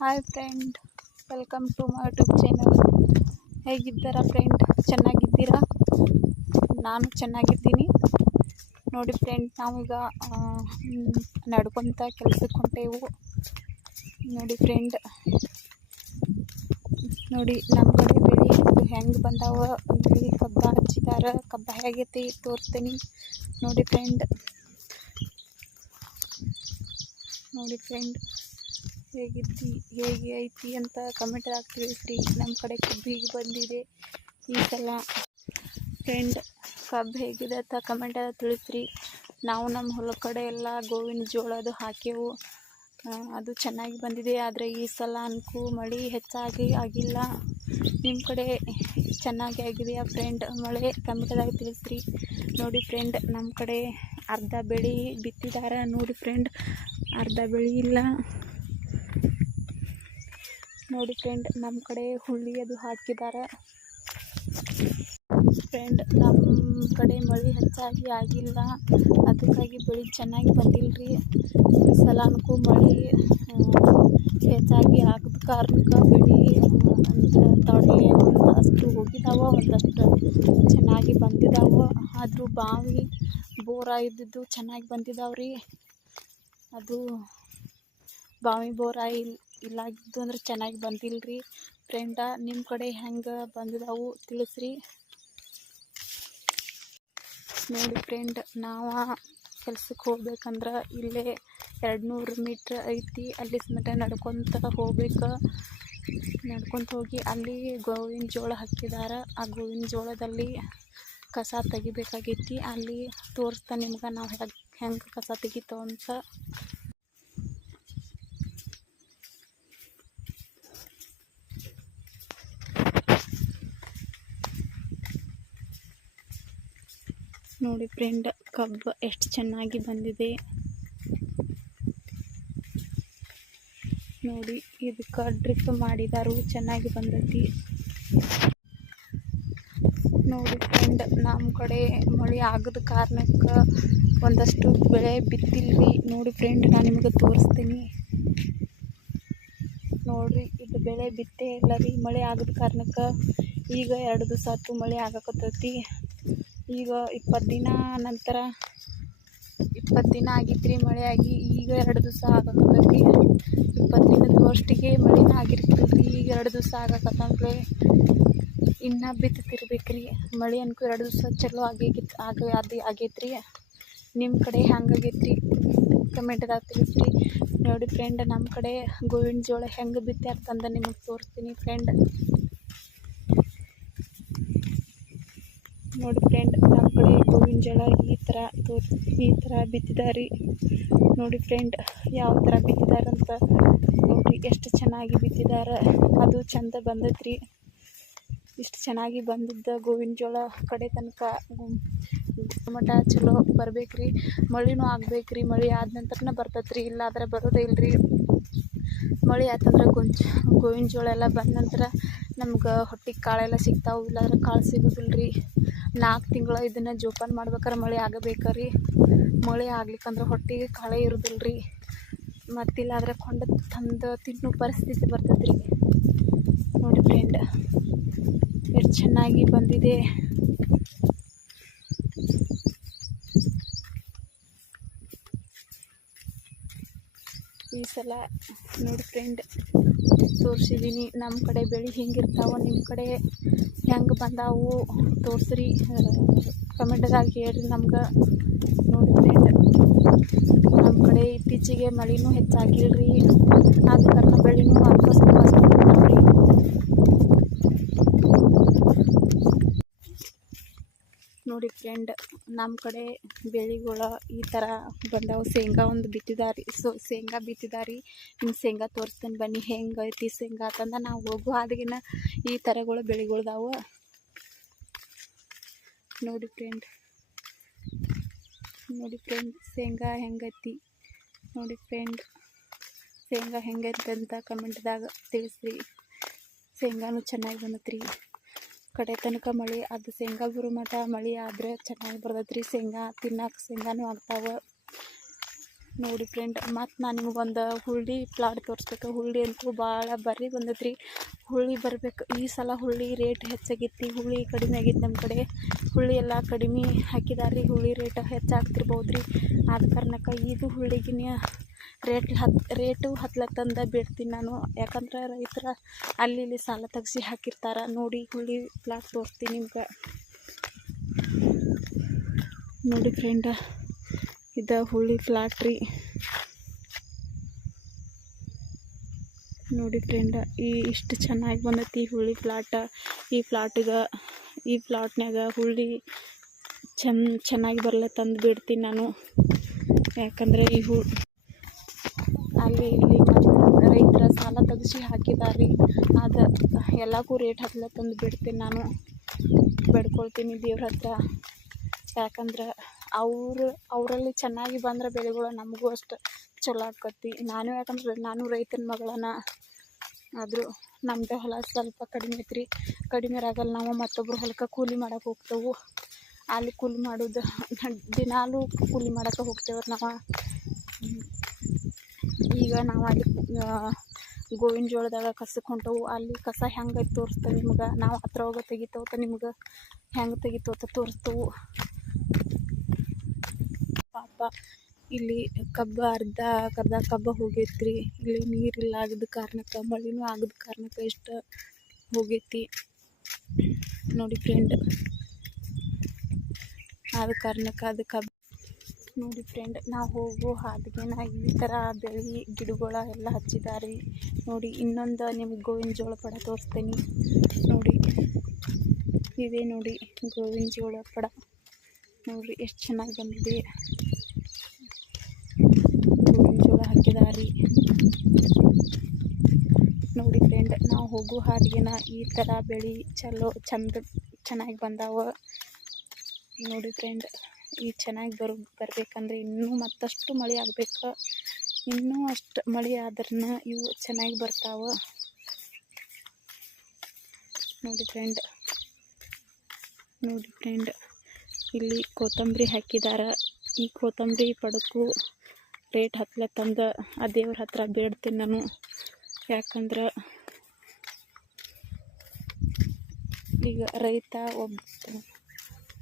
Hi friend, welcome to my YouTube channel. ಹೇಗಿದ್ದೀರಾ friend? ಚೆನ್ನಾಗಿದ್ದೀರಾ? ನಾನು ಚೆನ್ನಾಗಿದ್ದೀನಿ ನೋಡಿ ಫ್ರೆಂಡ್. ನಾವೀಗ ನಡ್ಕೊತ ಕೆಲ್ಸಕ್ಕೆ ಹೊಂಟೇವು ನೋಡಿ ಫ್ರೆಂಡ್. ನೋಡಿ ನಮ್ಮ ಕಡೆ ಬೆಳೆ ಹೆಂಗೆ ಬಂದಾವ, ಬೆಳೆ ಕಬ್ಬ ಹಚ್ಚಿದಾರ. ಕಬ್ಬ ಹೇಗೈತಿ ತೋರಿಸ್ತೀನಿ ನೋಡಿ ಫ್ರೆಂಡ್. ನೋಡಿ ಫ್ರೆಂಡ್, ಹೇಗೆ ಐತಿ ಅಂತ ಕಮೆಂಟ್ದಾಗ ತಿಳಿಸ್ರಿ. ನಮ್ಮ ಕಡೆ ಕಬ್ಬು ಹೀಗೆ ಬಂದಿದೆ ಈ ಸಲ ಫ್ರೆಂಡ್. ಕಬ್ಬು ಹೇಗಿದೆ ಅಂತ ಕಮೆಂಟ್ದಾಗ ತಿಳಿಸ್ರಿ. ನಾವು ನಮ್ಮ ಹೊಲ ಕಡೆ ಎಲ್ಲ ಗೋವಿನ ಜೋಳದು ಹಾಕೇವು, ಅದು ಚೆನ್ನಾಗಿ ಬಂದಿದೆ. ಆದರೆ ಈ ಸಲ ಅನ್ಕು ಮಳೆ ಹೆಚ್ಚಾಗಿ ಆಗಿಲ್ಲ. ನಿಮ್ಮ ಕಡೆ ಚೆನ್ನಾಗಿ ಆಗಿದೆಯಾ ಫ್ರೆಂಡ್ ಮಳೆ? ಕಮೆಂಟ್ದಾಗ ತಿಳಿಸ್ರಿ ನೋಡಿ ಫ್ರೆಂಡ್. ನಮ್ಮ ಕಡೆ ಅರ್ಧ ಬೆಳೆ ಬಿತ್ತಿದಾರ ನೋಡಿ ಫ್ರೆಂಡ್, ಅರ್ಧ ಬೆಳೆ ಇಲ್ಲ ನೋಡಿ ಫ್ರೆಂಡ್. ನಮ್ಮ ಕಡೆ ಹುಳ್ಳಿ ಅದು ಹಾಕಿದ್ದಾರೆ ಫ್ರೆಂಡ್. ನಮ್ಮ ಕಡೆ ಮಳೆ ಹೆಚ್ಚಾಗಿ ಆಗಿಲ್ಲ, ಅದಕ್ಕಾಗಿ ಬೆಳೆ ಚೆನ್ನಾಗಿ ಬಂದಿಲ್ಲರಿ. ಈ ಸಲ ಅನ್ಕು ಮಳೆ ಹೆಚ್ಚಾಗಿ ಆಗದ ಕಾರಣಕ್ಕೆ ಬೆಳೆ ಒಂದಷ್ಟು ಹೋಗಿದ್ದಾವೆ, ಒಂದಷ್ಟು ಚೆನ್ನಾಗಿ ಬಂದಿದ್ದಾವೆ. ಆದರೂ ಬಾವಿ ಬೋರ ಇದ್ದಿದ್ದು ಚೆನ್ನಾಗಿ ಬಂದಿದ್ದಾವ್ರಿ. ಅದು ಬಾವಿ ಬೋರ ಇಲ್ಲಾಗಿದ್ದು ಅಂದ್ರೆ ಚೆನ್ನಾಗಿ ಬಂದಿಲ್ಲರಿ ಫ್ರೆಂಡ. ನಿಮ್ಮ ಕಡೆ ಹೆಂಗೆ ಬಂದಿದ್ದಾವು ತಿಳಿಸ್ರಿ ನೋಡಿ ಫ್ರೆಂಡ್. ನಾವು ಕೆಲ್ಸಕ್ಕೆ ಹೋಗ್ಬೇಕಂದ್ರೆ ಇಲ್ಲೇ 200 ಮೀಟ್ರ್ ಐತಿ, ಅಲ್ಲಿ ಮಟ್ಟ ನಡ್ಕೊತ ಹೋಗ್ಬೇಕು. ನಡ್ಕೊತ ಹೋಗಿ ಅಲ್ಲಿ ಗೋವಿನ ಜೋಳ ಹಾಕಿದಾರ. ಆ ಗೋವಿನ ಜೋಳದಲ್ಲಿ ಕಸ ತೆಗಿಬೇಕಾಗೈತಿ. ಅಲ್ಲಿ ತೋರಿಸ್ತಾ ನಿಮ್ಗೆ ನಾವು ಹೆಂಗೆ ಕಸ ತೆಗಿತಾವ ಅಂತ. ನೋಡಿ ಫ್ರೆಂಡ್, ಕಬ್ಬು ಎಷ್ಟು ಚೆನ್ನಾಗಿ ಬಂದಿದೆ ನೋಡಿ. ಇದಕ್ಕೆ ಡ್ರಿಪ್ ಮಾಡಿದಾರು, ಚೆನ್ನಾಗಿ ಬಂದೈತಿ ನೋಡಿ ಫ್ರೆಂಡ್. ನಮ್ಮ ಕಡೆ ಮಳೆ ಆಗದ ಕಾರಣಕ್ಕೆ ಒಂದಷ್ಟು ಬೆಳೆ ಬಿತ್ತಿಲ್ರಿ ನೋಡಿ ಫ್ರೆಂಡ್. ನಾನು ನಿಮಗೆ ತೋರಿಸ್ತೀನಿ ನೋಡ್ರಿ. ಇದು ಬೆಳೆ ಬಿತ್ತೇ ಇಲ್ಲ ರೀ, ಮಳೆ ಆಗದ ಕಾರಣಕ್ಕೆ. ಈಗ 2 ದಿವಸ ಆಯ್ತು ಮಳೆ ಆಗಕತ್ತೈತಿ. ಈಗ 20 ದಿನ ನಂತರ 20 ದಿನ ಆಗಿತ್ರಿ ಮಳೆ ಆಗಿ. ಈಗ 2 ದಿವಸ ಆಗಕತ್ತೈತಿ. 20 ದಿನದ ಅಷ್ಟಿಗೆ ಮಳೆನ ಆಗಿರ್ತಿಲ್ರಿ. ಈಗ 2 ದಿವಸ ಆಗಕತ್ತಂದ್ರೆ ಇನ್ನು ಬಿತ್ತಿರ್ಬೇಕ್ರಿ. ಮಳೆ ಅನ್ಕು 2 ದಿವಸ ಚಲೋ ಆಗೈತ್ರಿ. ನಿಮ್ಮ ಕಡೆ ಹೆಂಗಾಗೈತ್ರಿ ಕಮೆಂಟ್ದಾಗ ತಿಳಿಸ್ರಿ ನೋಡಿ ಫ್ರೆಂಡ್. ನಮ್ಮ ಕಡೆ ಗೋವಿನ ಜೋಳ ಹೆಂಗೆ ಬಿತ್ತಾರ್ತಂದು ನಿಮಗೆ ತೋರಿಸ್ತೀನಿ ಫ್ರೆಂಡ್ ನೋಡಿ ಫ್ರೆಂಡ್. ನಮ್ಮ ಕಡೆ ಗೋವಿನ ಜೋಳ ಈ ಥರ ಬಿತ್ತಿದಾರಿ ನೋಡಿ ಫ್ರೆಂಡ್. ಯಾವ ಥರ ಬಿತ್ತಿದಾರಂತ ನೋಡಿರಿ, ಎಷ್ಟು ಚೆನ್ನಾಗಿ ಬಿತ್ತಿದಾರ. ಅದು ಚಂದ ಬಂದೈತ್ರಿ. ಇಷ್ಟು ಚೆನ್ನಾಗಿ ಬಂದಿದ್ದ ಗೋವಿನ ಜೋಳ ಕಡೆ ತನಕ ಮಟ ಚಲೋ ಬರ್ಬೇಕ್ರಿ. ಮಳೆನೂ ಆಗ್ಬೇಕ್ರಿ. ಮಳೆ ಆದ ನಂತರನೇ ಬರ್ತೈತ್ರಿ, ಇಲ್ಲಾದ್ರೆ ಬರೋದೇ ಇಲ್ರಿ. ಮಳೆ ಆಯ್ತಂದ್ರೆ ಗೋವಿನ ಜೋಳ ಎಲ್ಲ ಬಂದ ನಂತರ ನಮ್ಗೆ ಹೊಟ್ಟಿಗೆ ಕಾಳೆಲ್ಲ ಸಿಗ್ತಾವೆ, ಇಲ್ಲಾಂದ್ರೆ ಕಾಳು ಸಿಗೋದಿಲ್ರಿ. 4 ತಿಂಗಳು ಇದನ್ನು ಜೋಪಾನ ಮಾಡ್ಬೇಕಾರೆ ಮಳೆ ಆಗಬೇಕ್ರಿ. ಮಳೆ ಆಗ್ಲಿಕ್ಕಂದ್ರೆ ಹೊಟ್ಟಿಗೆ ಕಾಳೆ ಇರೋದಿಲ್ರಿ. ಮತ್ತಿಲ್ಲಾದ್ರೆ ಕೊಂಡು ತಂದು ತಿನ್ನೋ ಪರಿಸ್ಥಿತಿ ಬರ್ತೈತ್ರಿ ನೋಡಿ ಫ್ರೆಂಡ್. ಎಷ್ಟು ಚೆನ್ನಾಗಿ ಬಂದಿದೆ ಈ ಸಲ ನೋಡಿ ಫ್ರೆಂಡ್. ತೋರಿಸಿದ್ದೀನಿ ನಮ್ಮ ಕಡೆ ಬೆಳೆ ಹಿಂಗಿರ್ತಾವೆ, ನಿಮ್ಮ ಕಡೆ ಹೆಂಗೆ ಬಂದಾವು ತೋರಿಸ್ರಿ. ಕಮೆಂಟ್ದಾಗ ಹೇಳ್ರಿ ನಮ್ಗೆ ನೋಡಿ ಫ್ರೆಂಡ್. ನಮ್ಮ ಕಡೆ ಇತ್ತೀಚೆಗೆ ಮಳೆನೂ ಹೆಚ್ಚಾಗಿಲ್ರಿ, ಆದ ಕಾರಣ ಬೆಳೆನೂ ವಾಪಸ್ ಬರ್ತಾವ್ರಿ ನೋಡಿ ಫ್ರೆಂಡ್. ನಮ್ಮ ಕಡೆ ಬೆಳೆಗಳು ಈ ಥರ ಬಂದಾವು. ಶೇಂಗಾ ಒಂದು ಬಿತ್ತಿದಾರಿ, ಶೇಂಗಾ ಬಿತ್ತಿದಾರಿ. ನಿಮ್ಮ ಶೇಂಗಾ ತೋರಿಸ್ತೀನಿ ಬನ್ನಿ ಹೆಂಗೆ ಐತಿ ಶೇಂಗಾ ಅಂತಂದ. ನಾವು ಹೋಗು ಅದಗಿನ ಈ ಥರಗಳು ಬೆಳೆಗಳ್ದಾವು ನೋಡಿ ಫ್ರೆಂಡ್. ನೋಡಿ ಫ್ರೆಂಡ್, ಶೇಂಗಾ ಹೆಂಗೈತಿ ನೋಡಿ ಫ್ರೆಂಡ್. ಶೇಂಗಾ ಹೆಂಗೈತಿ ಅಂತ ಕಮೆಂಟ್ದಾಗ ತಿಳಿಸ್ರಿ. ಶೇಂಗಾನು ಚೆನ್ನಾಗಿ ಬಂದತ್ರಿ. ಕಡೆ ತನಕ ಮಳೆ ಅದು ಶೇಂಗಾ ಬರೋ ಮಟ ಮಳೆ ಆದರೆ ಚೆನ್ನಾಗಿ ಬರ್ತೈತ್ರಿ. ಶೇಂಗಾ ತಿನ್ನಕ್ಕೆ ಶೇಂಗಾನು ಆಗ್ತಾವೆ ನೋಡಿ ಫ್ರೆಂಡ್, ಮತ್ತು ನಾನು ನಿಮಗೊಂದು ಹುಳ್ಳಿ ಪ್ಲಾಟ್ ತೋರಿಸ್ಬೇಕು. ಹುಳ್ಳಿ ಅಂತೂ ಭಾಳ ಬರ್ರಿ ಬಂದೈತ್ರಿ. ಹುಳ್ಳಿ ಬರಬೇಕು. ಈ ಸಲ ಹುಳ್ಳಿ ರೇಟ್ ಹೆಚ್ಚಾಗಿತ್ತು, ಹುಳ್ಳಿ ಕಡಿಮೆ ಆಗಿತ್ತು ನಮ್ಮ ಕಡೆ. ಹುಳ್ಳಿ ಎಲ್ಲ ಕಡಿಮೆ ಹಾಕಿದಾರೆ ರೀ, ಹುಳ್ಳಿ ರೇಟ್ ಹೆಚ್ಚಾಗ್ತಿರ್ಬೋದು ರೀ. ಆದ ಕಾರಣಕ್ಕೆ ಇದು ಹುಳ್ಳಿಗಿನ ರೇಟು ಹತ್ಲತ್ತಂದ ಬಿಡ್ತೀನಿ ನಾನು. ಯಾಕಂದ್ರೆ ರೈತರ ಅಲ್ಲಿ ಇಲ್ಲಿ ಸಾಲ ತೆಗ್ಸಿ ಹಾಕಿರ್ತಾರೆ. ನೋಡಿ ಹುಳ್ಳಿ ಪ್ಲಾಟ್ ತೋರಿಸ್ತೀನಿ ನಿಮ್ಗೆ. ನೋಡಿ ಫ್ರೆಂಡ್, ಇದು ಹುಳ್ಳಿ ಪ್ಲಾಟ್ ರೀ. ನೋಡಿ ಫ್ರೆಂಡ್, ಇಷ್ಟು ಚೆನ್ನಾಗಿ ಬಂದೈತಿ ಹುಳ್ಳಿ ಪ್ಲಾಟ್. ಈ ಪ್ಲಾಟ್ನಾಗ ಹುಳ್ಳಿ ಚೆನ್ನಾಗಿ ಬರ್ಲತ್ತಂದು ಬಿಡ್ತೀನಿ ನಾನು. ಯಾಕಂದರೆ ಅಲ್ಲಿ ಇಲ್ಲಿ ರೈತರ ಸಾಲ ತೆಗಿಸಿ ಹಾಕಿದಾರೆ. ಅದು ಎಲ್ಲಕ್ಕೂ ರೇಟ್ ಹತ್ಲತ್ತಂದು ಬಿಡ್ತೀನಿ ನಾನು. ಬೇಡ್ಕೊಳ್ತೀನಿ ದೇವ್ರ ಹತ್ರ. ಯಾಕಂದ್ರೆ ಅವರಲ್ಲಿ ಚೆನ್ನಾಗಿ ಬಂದ್ರೆ ಬೆಳೆಗಳು ನಮಗೂ ಅಷ್ಟು ಚಲೋ ಆಕತಿ. ಯಾಕಂದ್ರೆ ನಾನು ರೈತನ ಮಗಳನ್ನ. ಆದರೂ ನಮ್ಮದೇ ಹೊಲ ಸ್ವಲ್ಪ ಕಡಿಮೆ ಐತ್ರಿ. ಕಡಿಮೆ ಇರಾಗಲ್ಲ, ನಾವು ಮತ್ತೊಬ್ಬರು ಹೊಲಕ್ಕೆ ಕೂಲಿ ಮಾಡೋಕೆ ಹೋಗ್ತೇವೆ. ಅಲ್ಲಿ ಕೂಲಿ ಮಾಡೋದು ದಿನಾಲೂ ಕೂಲಿ ಮಾಡೋಕೆ ಹೋಗ್ತೇವೆ ನಾವು. ಈಗ ನಾವು ಅಲ್ಲಿ ಗೋವಿನ ಜೋಳದಾಗ ಕಸಕ್ಕೆ ಹೊಂಟವು. ಅಲ್ಲಿ ಕಸ ಹೆಂಗೆ ತೋರಿಸ್ತೇವೆ ನಿಮ್ಗೆ. ನಾವು ಹತ್ರ ಹೋಗಿ ತೆಗಿತೇವೆ, ನಿಮ್ಗೆ ಹೆಂಗೆ ತೆಗಿತೇವೆ ತೋರಿಸ್ತೇವೆ. ಪಾಪ ಇಲ್ಲಿ ಕಬ್ಬು ಅರ್ಧ ಕಬ್ಬು ಹೋಗೈತ್ರಿ. ಇಲ್ಲಿ ನೀರಿಲ್ಲ ಆಗದ ಕಾರಣಕ್ಕೆ, ಮಳೆನೂ ಆಗದ ಕಾರಣಕ್ಕೆ ಇಷ್ಟು ಹೋಗೈತಿ. ನೋಡಿ ಫ್ರೆಂಡ್, ಆದ ಕಾರಣಕ್ಕೆ ಅದು ಕಬ್ಬು. ನೋಡಿ ಫ್ರೆಂಡ್, ನಾವು ಹೋಗೋ ಹಾದಿಗೆನ ಈ ಥರ ಬೆಳೆ ಗಿಡಗಳ ಎಲ್ಲ ಹಚ್ಚಿದ್ದಾರೆ. ನೋಡಿ ಇನ್ನೊಂದು ನಿಮ್ಗೆ ಗೋವಿನ ಜೋಳ ಪಡ ತೋರಿಸ್ತೀನಿ. ನೋಡಿ ಇದೇ ನೋಡಿ ಗೋವಿನ ಜೋಳ ಪಡ. ನೋಡಿ ಎಷ್ಟು ಚೆನ್ನಾಗಿ ಬಂದಿದೆ. ಗೋವಿನ ಜೋಳ ಹಾಕಿದ್ದಾರೆ. ನೋಡಿ ಫ್ರೆಂಡ್, ನಾವು ಹೋಗೋ ಹಾದಿಗೆನ ಈ ಥರ ಬೆಳೆ ಚೆನ್ನಾಗಿ ಬಂದಾವ. ನೋಡಿ ಫ್ರೆಂಡ್, ಈ ಚೆನ್ನಾಗಿ ಬರ್ಬೇಕಂದ್ರೆ ಇನ್ನೂ ಮತ್ತಷ್ಟು ಮಳೆ ಆಗಬೇಕು. ಇನ್ನೂ ಅಷ್ಟು ಮಳೆ ಆದ್ರೂ ಇವು ಚೆನ್ನಾಗಿ ಬರ್ತಾವೆ. ನೋಡಿ ಫ್ರೆಂಡ್, ಇಲ್ಲಿ ಕೊತ್ತಂಬರಿ ಹಾಕಿದ್ದಾರೆ. ಈ ಕೊತ್ತಂಬರಿ ಪಡಕ್ಕೂ ರೇಟ್ ಹತ್ಲತ್ತಂದು ಆ ದೇವ್ರ ಹತ್ರ ಬೇಡ್ತೀನಿ ನಾನು. ಯಾಕಂದ್ರೆ ಈಗ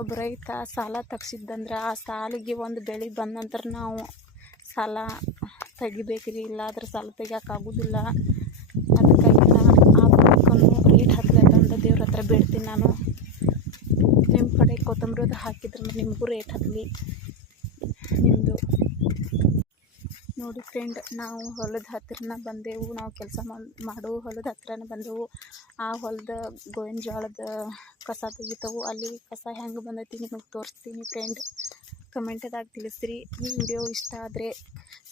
ಒಬ್ಬ ರೈತ ಸಾಲ ತೆಗ್ಸಿದ್ದಂದ್ರೆ ಆ ಸಾಲಿಗೆ ಒಂದು ಬೆಳೆ ಬಂದ ನಂತರ ನಾವು ಸಾಲ ತೆಗಿಬೇಕ್ರಿ. ಇಲ್ಲಾದ್ರೆ ಸಾಲ ತೆಗಿಯೋಕ್ಕಾಗೋದಿಲ್ಲ. ಅದಕ್ಕಾಗಿ ಆ ಪಡಕ್ಕೂ ರೇಟ್ ಹತ್ಲತ್ತಂದು ದೇವ್ರ ಹತ್ರ ಬೇಡ್ತೀನಿ ನಾನು. ನಿಮ್ಮ ಕಡೆ ಕೊತ್ತಂಬರಿ ಹಾಕಿದ್ರೆ ನಿಮಗೂ ರೇಟ್ ಹತ್ತಲಿ ನಿಮ್ಮದು. ನೋಡಿ ಫ್ರೆಂಡ್, ನಾವು ಹೊಲದ ಹತ್ರನ ಬಂದೆವು. ನಾವು ಕೆಲಸ ಮಾಡೋ ಹೊಲದ ಹತ್ರನೇ ಬಂದೆವು. ಆ ಹೊಲದ ಗೋವಿನ ಜೋಳದ ಕಸ ತೆಗಿತವು. ಅಲ್ಲಿ ಕಸ ಹೆಂಗೆ ಬಂದೈತಿ ನಿಮಗೆ ತೋರಿಸ್ತೀನಿ ಫ್ರೆಂಡ್. ಕಮೆಂಟದಾಗ ತಿಳಿಸ್ರಿ. ಈ ವಿಡಿಯೋ ಇಷ್ಟ ಆದರೆ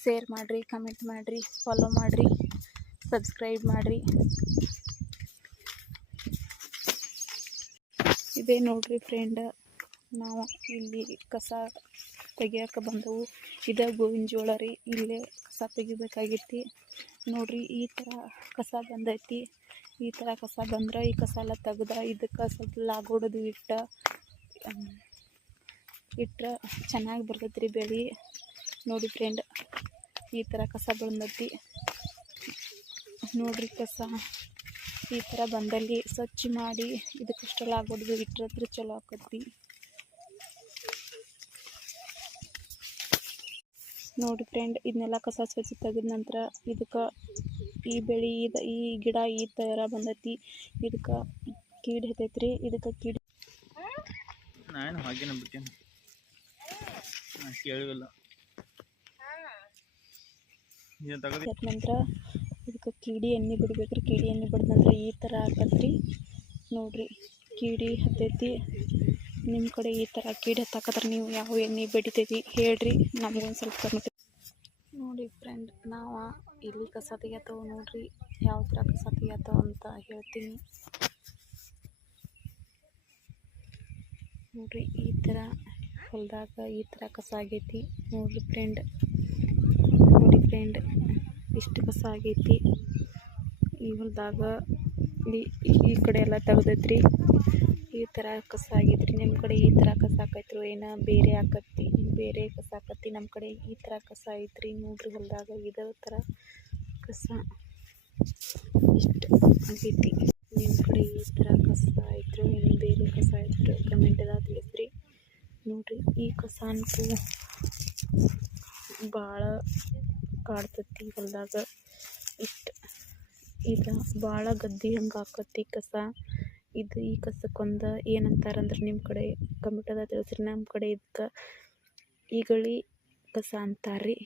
ಶೇರ್ ಮಾಡಿರಿ, ಕಮೆಂಟ್ ಮಾಡಿರಿ, ಫಾಲೋ ಮಾಡಿರಿ, ಸಬ್ಸ್ಕ್ರೈಬ್ ಮಾಡಿರಿ. ಇದೇ ನೋಡಿರಿ ಫ್ರೆಂಡ್, ನಾವು ಇಲ್ಲಿ ಕಸ ತೆಗಿಯೋಕೆ ಬಂದವು. ಇದೇ ಗೋವಿನ ಜೋಳ ರೀ. ಇಲ್ಲೇ ಕಸ ತೆಗಿಬೇಕಾಗೈತಿ. ನೋಡಿರಿ, ಈ ಥರ ಕಸ ಬಂದೈತಿ. ಈ ಥರ ಕಸ ಬಂದ್ರೆ ಈ ಕಸ ಎಲ್ಲ ತೆಗ್ದ ಇದಕ್ಕೆ ಸ್ವಲ್ಪ ಲಾಗೋಡೋದು ಇಟ್ಟರೆ ಚೆನ್ನಾಗಿ ಬರ್ತೈತೆ ರೀ ಬೆಳೆ. ನೋಡಿ ಫ್ರೆಂಡ್, ಈ ಥರ ಕಸ ಬಂದೈತಿ. ನೋಡಿರಿ, ಕಸ ಈ ಥರ ಬಂದಲ್ಲಿ ಸ್ವಚ್ಛ ಮಾಡಿ ಇದಕ್ಕಷ್ಟು ಲಾಗೋಡೋದು ಇಟ್ಟರೆ ಚಲೋ ಆಕತಿ. ನೋಡಿ ಫ್ರೆಂಡ್, ಇದನ್ನೆಲ್ಲ ಕಸ ಸ್ವಚ್ಛ ತೆಗೆದ ನಂತರ ಇದಕ್ಕೆ ಈ ಬೆಳೆ ಈ ಗಿಡ ಈ ಥರ ಬಂದೈತಿ. ಇದಕ್ಕೆ ಕೀಡು ಹತ್ತೈತ್ರಿ. ಇದಕ್ಕೆ ಕೀಡು ನಾನು ಹಾಗೇನ ಬಿಟ್ಟೇನೆ ಕೇಳಿಲ್ಲ. ನಂತರ ಇದಕ್ಕೆ ಕೀಡಿ ಎಣ್ಣೆ ಬಿಡ್ಬೇಕ್ರಿ. ಕೀಡಿ ಎಣ್ಣೆ ಬಿಡ್ದ ನಂತರ ಈ ಥರ ಆಕತ್ರಿ. ನೋಡಿರಿ, ಕೀಡಿ ಹತ್ತೈತಿ. ನಿಮ್ಮ ಕಡೆ ಈ ಥರ ಕೀಡಿ ಹತ್ತಾಕತ್ರ ನೀವು ಯಾವ ಎಣ್ಣೆ ಬಡಿತೈತಿ ಹೇಳ್ರಿ, ನಮಗೊಂದು ಸ್ವಲ್ಪ ಕಮೆಂಟ್. ನೋಡಿ ಫ್ರೆಂಡ್, ನಾವು ಇಲ್ಲಿ ಕಸ ತೆಗಿಯತ್ತವ. ನೋಡಿರಿ ಯಾವ ಥರ ಕಸ ತೆಗಿಯತ್ತವ ಅಂತ ಹೇಳ್ತೀನಿ. ನೋಡಿರಿ, ಈ ಥರ ಹೊಲದಾಗ ಈ ಥರ ಕಸ ಆಗೈತಿ. ನೋಡಿರಿ ಫ್ರೆಂಡ್, ಇಷ್ಟು ಕಸ ಆಗೈತಿ ಈ ಹೊಲದಾಗ. ಈ ಕಡೆ ಎಲ್ಲ ತೆಗ್ದೈತ್ರಿ. ಈ ಥರ ಕಸ ಆಗೈತ್ರಿ. ನಿಮ್ಮ ಕಡೆ ಈ ಥರ ಕಸ ಆಕೈತ್ರಿ ಏನೋ ಬೇರೆ ಆಕತ್ತಿ. ಬೇರೆ ಕಸ ಆಕತಿ. ನಮ್ಮ ಕಡೆ ಈ ಥರ ಕಸ ಐತ್ರಿ ನೋಡ್ರಿ. ಹೊಲದಾಗ ಇದೇ ಥರ ಕಸ ಇಷ್ಟು ಆಗೈತಿ. ನಿಮ್ಮ ಕಡೆ ಈ ಥರ ಕಸ ಐತ್ರು ಏನು ಬೇರೆ ಕಸ ಐತ್ರು ಕಮೆಂಟದಾಗ ತಿಳಿಸ್ರಿ. ನೋಡ್ರಿ ಈ ಕಸ ಅಂತೂ ಭಾಳ ಕಾಡ್ತತಿ ಹೊಲದಾಗ. ಇಷ್ಟು ಇದು ಭಾಳ ಗದ್ದೆ ಹಂಗೆ ಆಕತಿ ಕಸ. ಇದು ಈ ಕಸಕ್ಕೊಂದು ಏನಂತಾರಂದ್ರೆ ನಿಮ್ಮ ಕಡೆ ಕಮೆಂಟದಾಗ ತಿಳಿಸ್ರಿ. ನಮ್ಮ ಕಡೆ ಇದಕ್ಕೆ ಈಗಳಿ ಕಸ ಅಂತಾರೆ ರೀ.